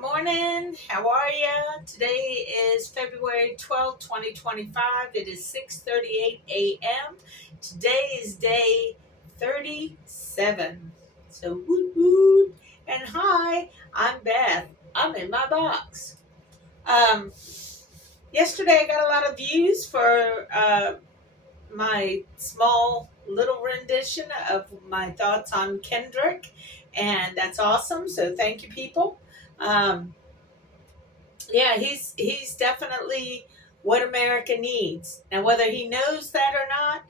Morning. How are you? Today is February 12th, 2025. It is 6:38 a.m. Today is day 37. So woot woot. And hi, I'm Beth. I'm in my box. Um, Yesterday I got a lot of views for my small little rendition of my thoughts on Kendrick, and that's awesome. So thank you, people. Um, yeah, he's definitely what America needs. Now, whether he knows that or not,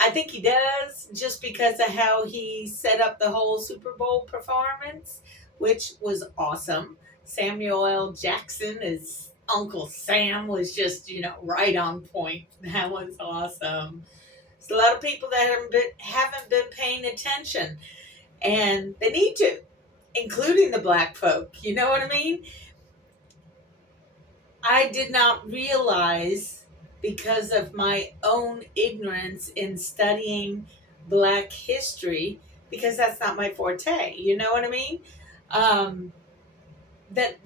I think he does, just because of how he set up the whole Super Bowl performance, which was awesome. Samuel L. Jackson, as Uncle Sam, was just right on point. That was awesome. There's a lot of people that haven't been paying attention, and they need to, including the black folk. You know what I mean? I did not realize, because of my own ignorance in studying Black history, because that's not my forte. You know what I mean? Um, that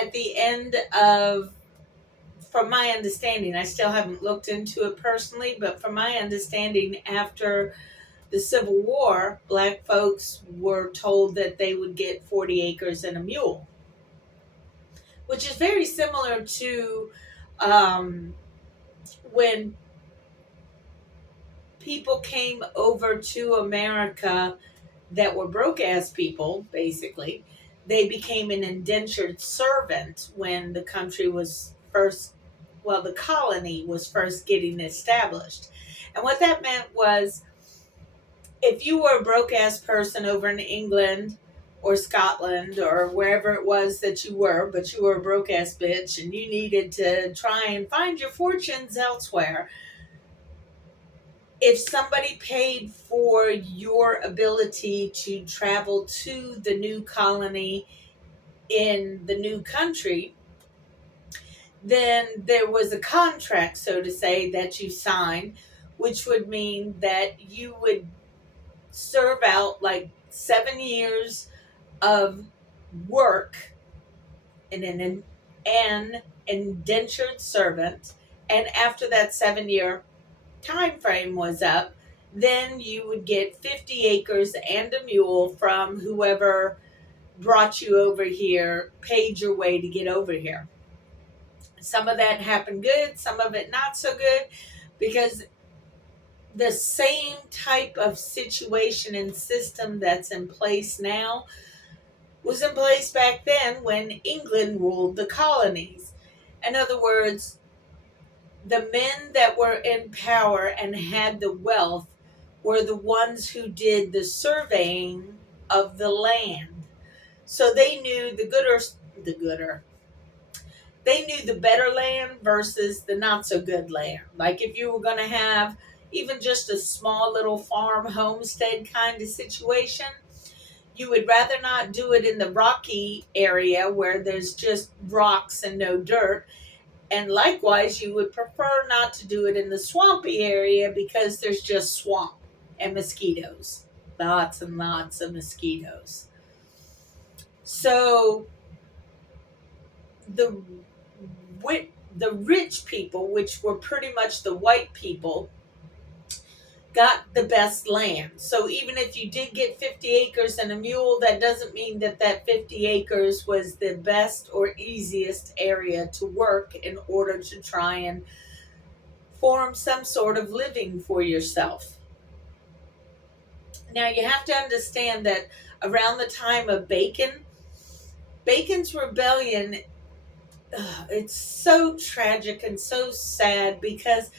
at the end of, from my understanding, I still haven't looked into it personally, but from my understanding, after the Civil War, Black folks were told that they would get 40 acres and a mule, which is very similar to um, when people came over to America that were broke ass people, basically. They became an indentured servant when the country was first, well, the colony was first getting established. And what that meant was, if you were a broke ass person over in England or Scotland or wherever it was that you were, but you were a broke ass bitch and you needed to try and find your fortunes elsewhere, if somebody paid for your ability to travel to the new colony in the new country, then there was a contract, so to say, that you signed, which would mean that you would serve out like 7 years of work in an indentured servant. And after that 7 year time frame was up, then you would get 50 acres and a mule from whoever brought you over here, paid your way to get over here. Some of that happened good, some of it not so good, because the same type of situation and system that's in place now was in place back then when England ruled the colonies. In other words, the men that were in power and had the wealth were the ones who did the surveying of the land. So they knew they knew the better land versus the not so good land. Like if you were going to have even just a small little farm homestead kind of situation, you would rather not do it in the rocky area where there's just rocks and no dirt. And likewise, you would prefer not to do it in the swampy area because there's just swamp and mosquitoes. Lots and lots of mosquitoes. So the rich people, which were pretty much the white people, got the best land. So even if you did get 50 acres and a mule, that doesn't mean that 50 acres was the best or easiest area to work in order to try and form some sort of living for yourself. Now you have to understand that around the time of Bacon's rebellion, it's so tragic and so sad, because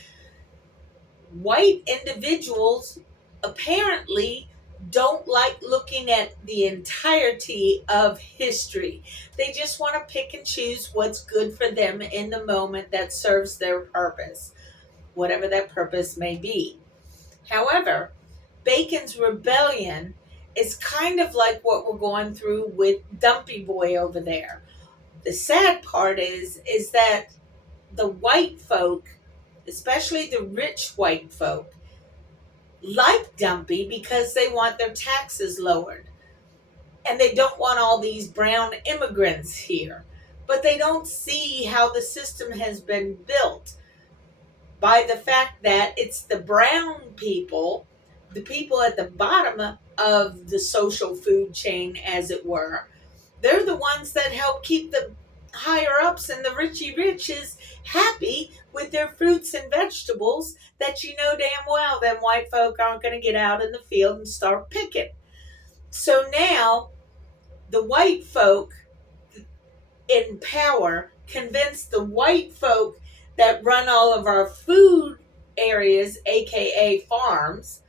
white individuals apparently don't like looking at the entirety of history. They just want to pick and choose what's good for them in the moment that serves their purpose, whatever that purpose may be. However, Bacon's rebellion is kind of like what we're going through with Dumpy Boy over there. The sad part is that the white folk, especially the rich white folk, like Dumpy because they want their taxes lowered. and they don't want all these brown immigrants here. But they don't see how the system has been built by the fact that it's the brown people, the people at the bottom of the social food chain, as it were. They're the ones that help keep the higher ups and the richy riches happy with their fruits and vegetables that you know damn well them white folk aren't going to get out in the field and start picking. So now the white folk in power convince the white folk that run all of our food areas, aka farms.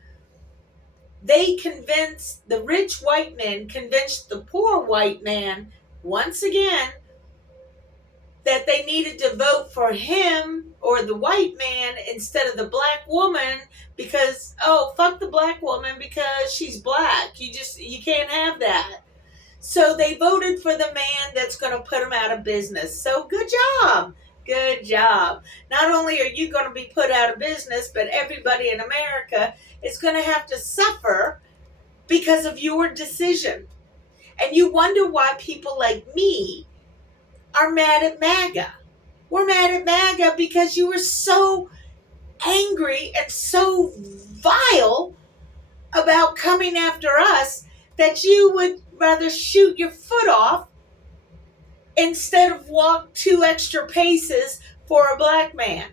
They convince the rich white man, convinced the poor white man once again that they needed to vote for him or the white man instead of the black woman because, oh, fuck the black woman because she's black. You can't have that. So they voted for the man that's going to put them out of business. So good job. Good job. Not only are you going to be put out of business, but everybody in America is going to have to suffer because of your decision. And you wonder why people like me are mad at MAGA. We're mad at MAGA because you were so angry and so vile about coming after us that you would rather shoot your foot off instead of walk 2 extra paces for a black man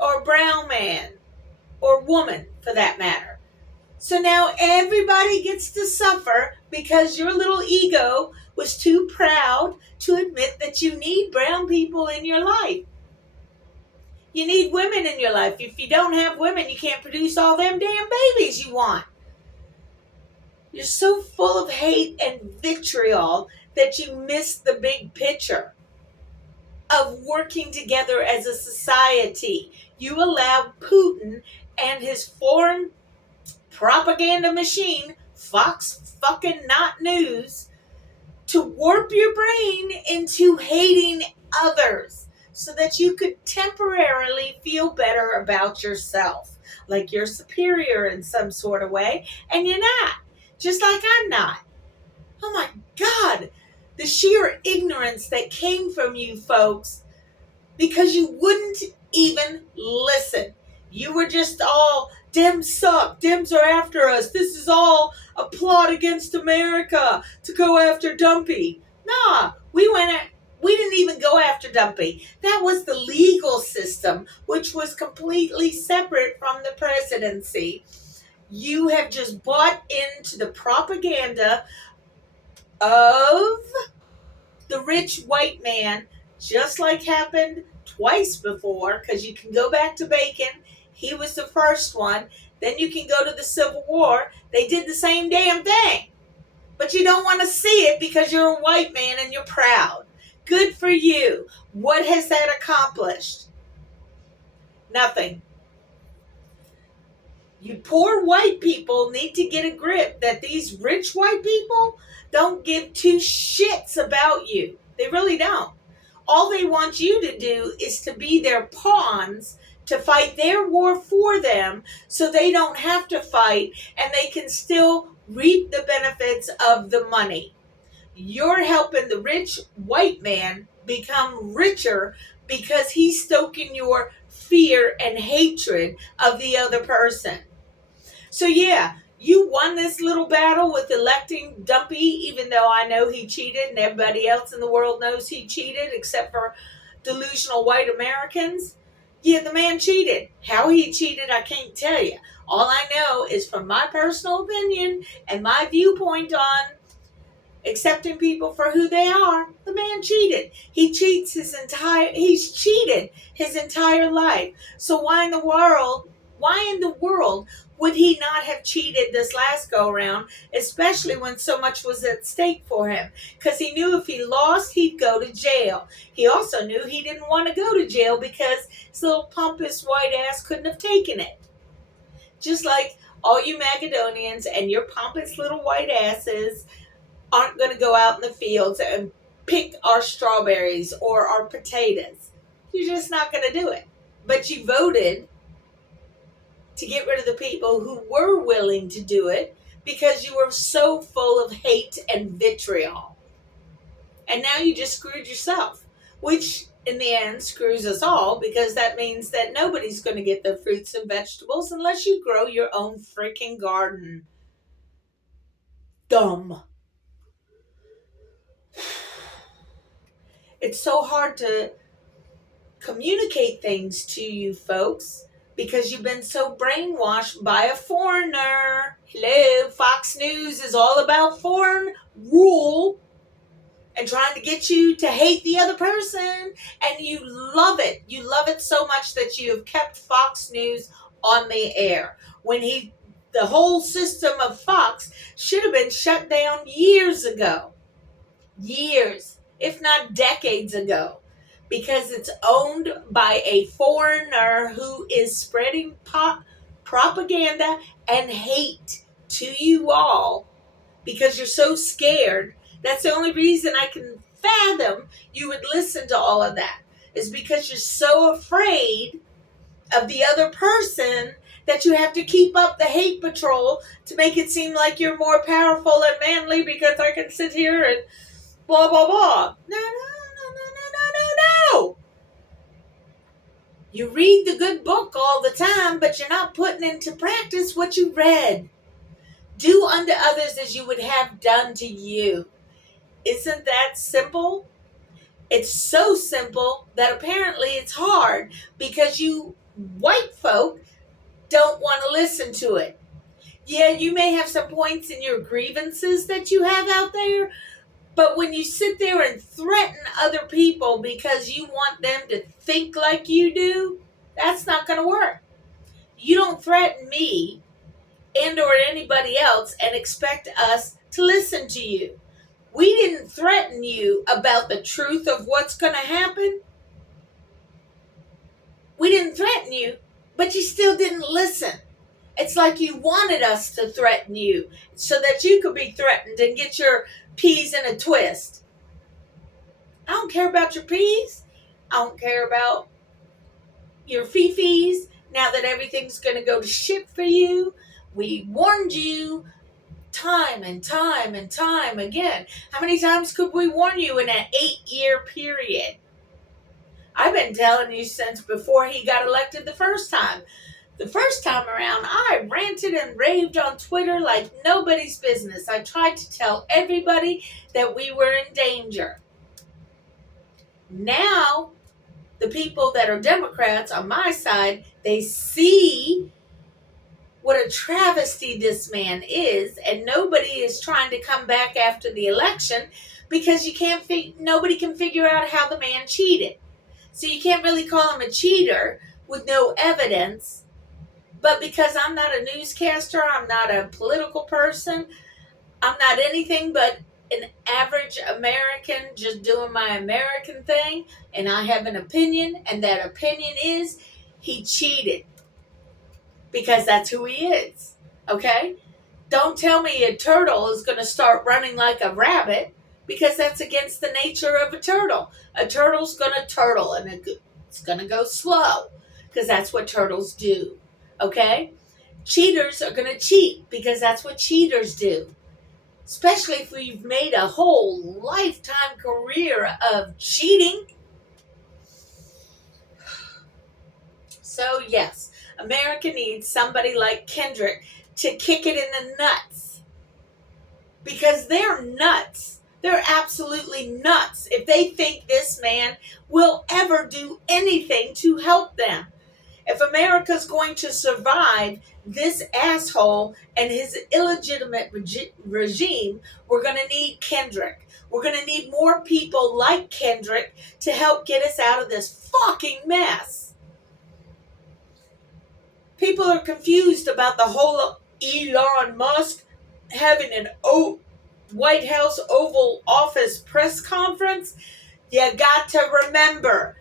or a brown man or woman for that matter. So now everybody gets to suffer because your little ego was too proud to admit that you need brown people in your life. You need women in your life. If you don't have women, you can't produce all them damn babies you want. You're so full of hate and vitriol that you miss the big picture of working together as a society. You allow Putin and his foreign propaganda machine, Fox fucking Not News, to warp your brain into hating others so that you could temporarily feel better about yourself, like you're superior in some sort of way, and you're not. Just like I'm not. Oh my God, the sheer ignorance that came from you folks because you wouldn't even listen. You were just all, Dems suck, Dems are after us, this is all a plot against America to go after Dumpy. Nah, we didn't even go after Dumpy. That was the legal system, which was completely separate from the presidency. You have just bought into the propaganda of the rich white man, just like happened twice before, because you can go back to Bacon. He was the first one. Then you can go to the Civil War. They did the same damn thing. But you don't want to see it because you're a white man and you're proud. Good for you. What has that accomplished? Nothing. You poor white people need to get a grip that these rich white people don't give 2 shits about you. They really don't. All they want you to do is to be their pawns to fight their war for them so they don't have to fight and they can still reap the benefits of the money. You're helping the rich white man become richer because he's stoking your fear and hatred of the other person. So yeah, you won this little battle with electing Dumpy, even though I know he cheated and everybody else in the world knows he cheated except for delusional white Americans. Yeah, the man cheated. How he cheated, I can't tell you. All I know is from my personal opinion and my viewpoint on accepting people for who they are, the man cheated. He's cheated his entire life. So why in the world would he not have cheated this last go around, especially when so much was at stake for him? Because he knew if he lost, he'd go to jail. He also knew he didn't want to go to jail because his little pompous white ass couldn't have taken it. Just like all you Macedonians and your pompous little white asses aren't going to go out in the fields and pick our strawberries or our potatoes. You're just not going to do it. But you voted to get rid of the people who were willing to do it because you were so full of hate and vitriol. And now you just screwed yourself, which in the end screws us all, because that means that nobody's going to get their fruits and vegetables unless you grow your own freaking garden. Dumb. It's so hard to communicate things to you folks because you've been so brainwashed by a foreigner. Hello, Fox News is all about foreign rule and trying to get you to hate the other person, and you love it. You love it so much that you have kept Fox News on the air when the whole system of Fox should have been shut down years ago. Years, if not decades ago, because it's owned by a foreigner who is spreading propaganda and hate to you all because you're so scared. That's the only reason I can fathom you would listen to all of that, is because you're so afraid of the other person that you have to keep up the hate patrol to make it seem like you're more powerful and manly because I can sit here and blah, blah, blah. No. You read the good book all the time, but you're not putting into practice what you read. Do unto others as you would have done to you. Isn't that simple? It's so simple that apparently it's hard because you white folk don't want to listen to it. Yeah, you may have some points in your grievances that you have out there, but when you sit there and threaten other people because you want them to think like you do, that's not going to work. You don't threaten me and or anybody else and expect us to listen to you. We didn't threaten you about the truth of what's going to happen. We didn't threaten you, but you still didn't listen. It's like you wanted us to threaten you so that you could be threatened and get your peas in a twist. I don't care about your peas. I don't care about your fifis. Now that everything's going to go to shit for you, we warned you time and time and time again. How many times could we warn you in an 8-year period? I've been telling you since before he got elected the first time. The first time around, I ranted and raved on Twitter like nobody's business. I tried to tell everybody that we were in danger. Now, the people that are Democrats on my side, they see what a travesty this man is, and nobody is trying to come back after the election because nobody can figure out how the man cheated. So you can't really call him a cheater with no evidence. But because I'm not a newscaster, I'm not a political person, I'm not anything but an average American just doing my American thing, and I have an opinion, and that opinion is he cheated. Because that's who he is. Okay? Don't tell me a turtle is going to start running like a rabbit, because that's against the nature of a turtle. A turtle's going to turtle, and it's going to go slow, because that's what turtles do. Okay? Cheaters are going to cheat, because that's what cheaters do. Especially if we've made a whole lifetime career of cheating. So, yes, America needs somebody like Kendrick to kick it in the nuts. Because they're nuts. They're absolutely nuts if they think this man will ever do anything to help them. If America's going to survive this asshole and his illegitimate regime, we're going to need Kendrick. We're going to need more people like Kendrick to help get us out of this fucking mess. People are confused about the whole Elon Musk having an White House Oval Office press conference. You got to remember,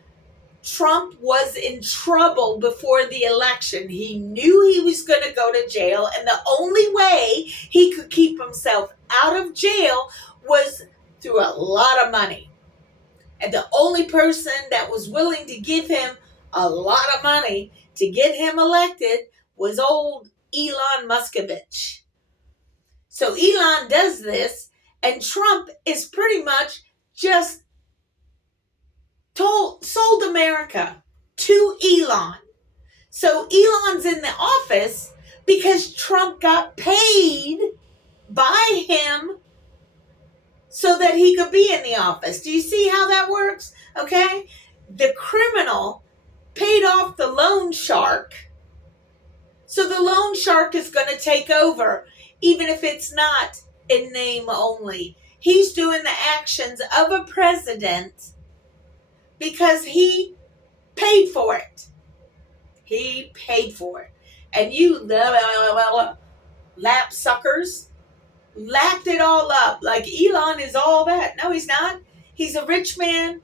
Trump was in trouble before the election. He knew he was going to go to jail, and the only way he could keep himself out of jail was through a lot of money. And the only person that was willing to give him a lot of money to get him elected was old Elon Muskovich. So Elon does this, and Trump is pretty much just sold America to Elon. So Elon's in the office because Trump got paid by him so that he could be in the office. Do you see how that works? Okay? The criminal paid off the loan shark. So the loan shark is going to take over, even if it's not in name only. He's doing the actions of a president because he paid for it. He paid for it. And you lap suckers lapped it all up like Elon is all that. No, he's not. He's a rich man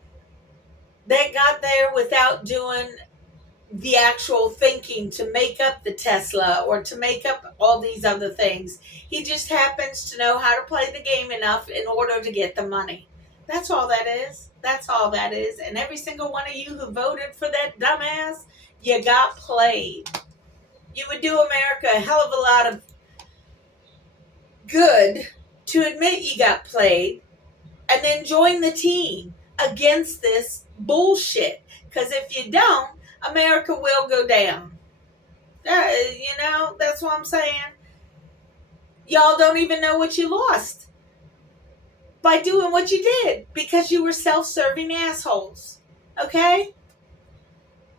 that got there without doing the actual thinking to make up the Tesla or to make up all these other things. He just happens to know how to play the game enough in order to get the money. That's all that is. That's all that is. And every single one of you who voted for that dumbass, you got played. You would do America a hell of a lot of good to admit you got played and then join the team against this bullshit. Because if you don't, America will go down. That's what I'm saying. Y'all don't even know what you lost by doing what you did because you were self-serving assholes. Okay?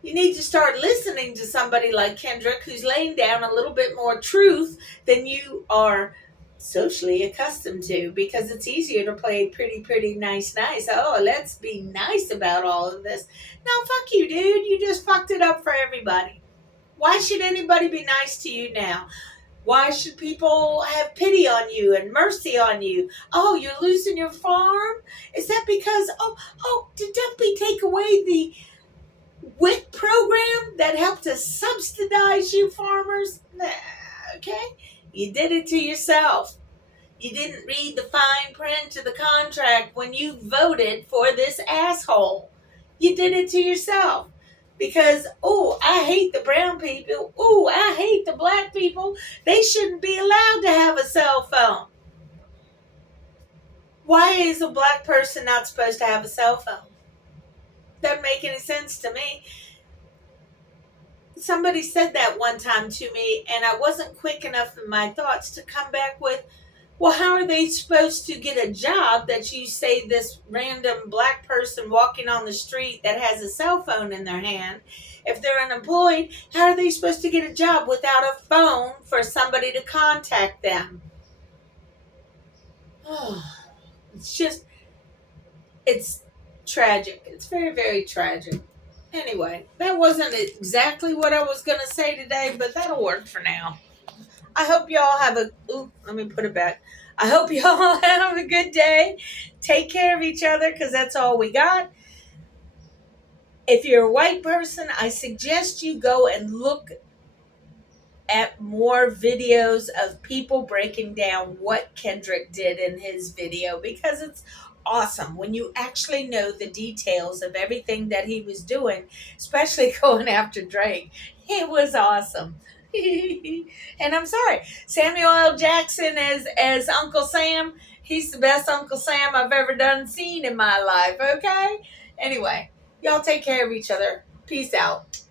You need to start listening to somebody like Kendrick who's laying down a little bit more truth than you are socially accustomed to, because it's easier to play pretty nice. Oh, let's be nice about all of this. No, fuck you, dude. You just fucked it up for everybody. Why should anybody be nice to you now? Why should people have pity on you and mercy on you? Oh, you're losing your farm? Is that because, did Dumpy take away the WIC program that helped to subsidize you farmers? Nah, okay? You did it to yourself. You didn't read the fine print to the contract when you voted for this asshole. You did it to yourself. Because, I hate the brown people. I hate the black people. They shouldn't be allowed to have a cell phone. Why is a black person not supposed to have a cell phone? Doesn't make any sense to me. Somebody said that one time to me, and I wasn't quick enough in my thoughts to come back with, well, how are they supposed to get a job that you say this random black person walking on the street that has a cell phone in their hand? If they're unemployed, how are they supposed to get a job without a phone for somebody to contact them? It's tragic. It's very, very tragic. Anyway, that wasn't exactly what I was going to say today, but that'll work for now. I hope y'all have let me put it back. I hope y'all have a good day. Take care of each other because that's all we got. If you're a white person, I suggest you go and look at more videos of people breaking down what Kendrick did in his video, because it's awesome when you actually know the details of everything that he was doing, especially going after Drake. It was awesome. And I'm sorry, Samuel L. Jackson as Uncle Sam, he's the best Uncle Sam I've ever seen in my life, okay? Anyway, y'all take care of each other. Peace out.